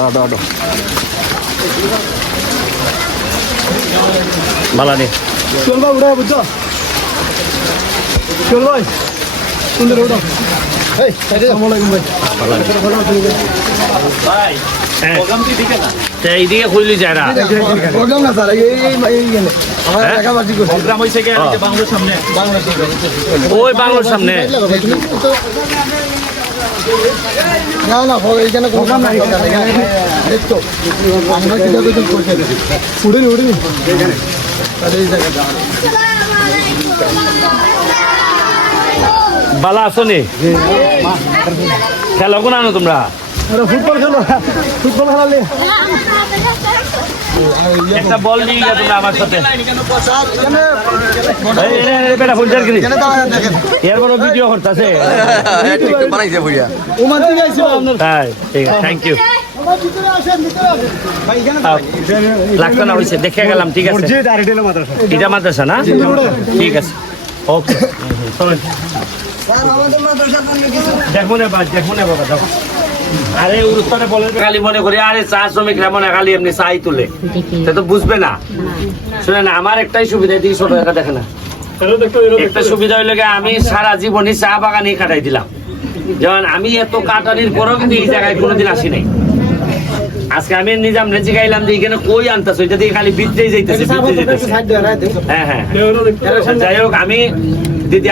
আটো ভালো নেই চল ভাই উড়া বুঝছো চল ভাই সুন্দর উড়া এই আসসালামু আলাইকুম ভাই ভাই প্রোগ্রাম কি দিকে না এইদিকে খুললি যায় না প্রোগ্রাম না স্যার এই গেলে আমার টাকা বাজি করছে প্রোগ্রাম হইছে কি বাংলার সামনে ওই বাংলোর সামনে না না এইখানে প্রোগ্রাম নাই এই তো আমরা কিভাবে তো করতে উড়িনি উড়িনি এখানে এই জায়গাটা বালা আসো নি খেলো কোন আনো তোমরা ফুটবল খেলালে একটা বল নিয়ে গিয়ে তোমরা আমার সাথে বেটা ফুলচার কিনি এর কোনো ভিডিও করতেছে ওমান থেকে আইছিল আপনার তাই ঠিক আছে থ্যাংক ইউ লাগতো না হয়েছে দেখে গেলাম ঠিক আছে এটা মাদ্রাসা না ঠিক আছে ওকে দেখো না বাবা দেখো আরে উত্তরে বলে খালি মনে করি আরে চা শ্রমিকরা মনে খালি এমনি চাই তুলে সে তো বুঝবে না শুনে না আমার একটাই সুবিধা এদিকে ছোট দেখা দেখে না একটা সুবিধা হইলে আমি সারা জীবনই চা বাগানেই কাটাই দিলাম যেমন আমি এত কাটারির পরেও কিন্তু এই জায়গায় কোনোদিন আসি নাই আজকে আমি নিজাম রেজি গাইলাম যে এখানে কই আনতেছ ওইটা দিয়ে খালি বিদ্যেই যাইতেছে হ্যাঁ হ্যাঁ যাই হোক আমি দিদি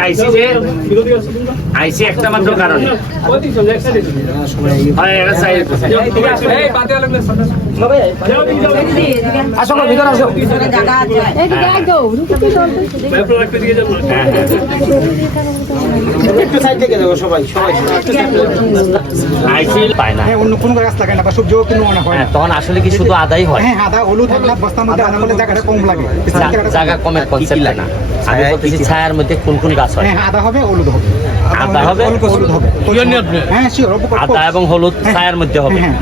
আইসি একটা মাত্র কারণে অন্য কোনো গাছ লাগায় না বা সবজিও কিনে আনা হয় তখন আসলে কি শুধু আদাই হয় হ্যাঁ আদা হলুদ একটা বস্তার মধ্যে আনা হলে জায়গাটা কম লাগে জায়গা কমের কনসেপ্ট না আমি বলতেছি ছায়ার মধ্যে কোন কোন গাছ হয় হ্যাঁ আদা হবে হলুদ হবে আদা হবে হলুদ হবে হ্যাঁ শিওর আদা এবং হলুদ ছায়ার মধ্যে হবে হ্যাঁ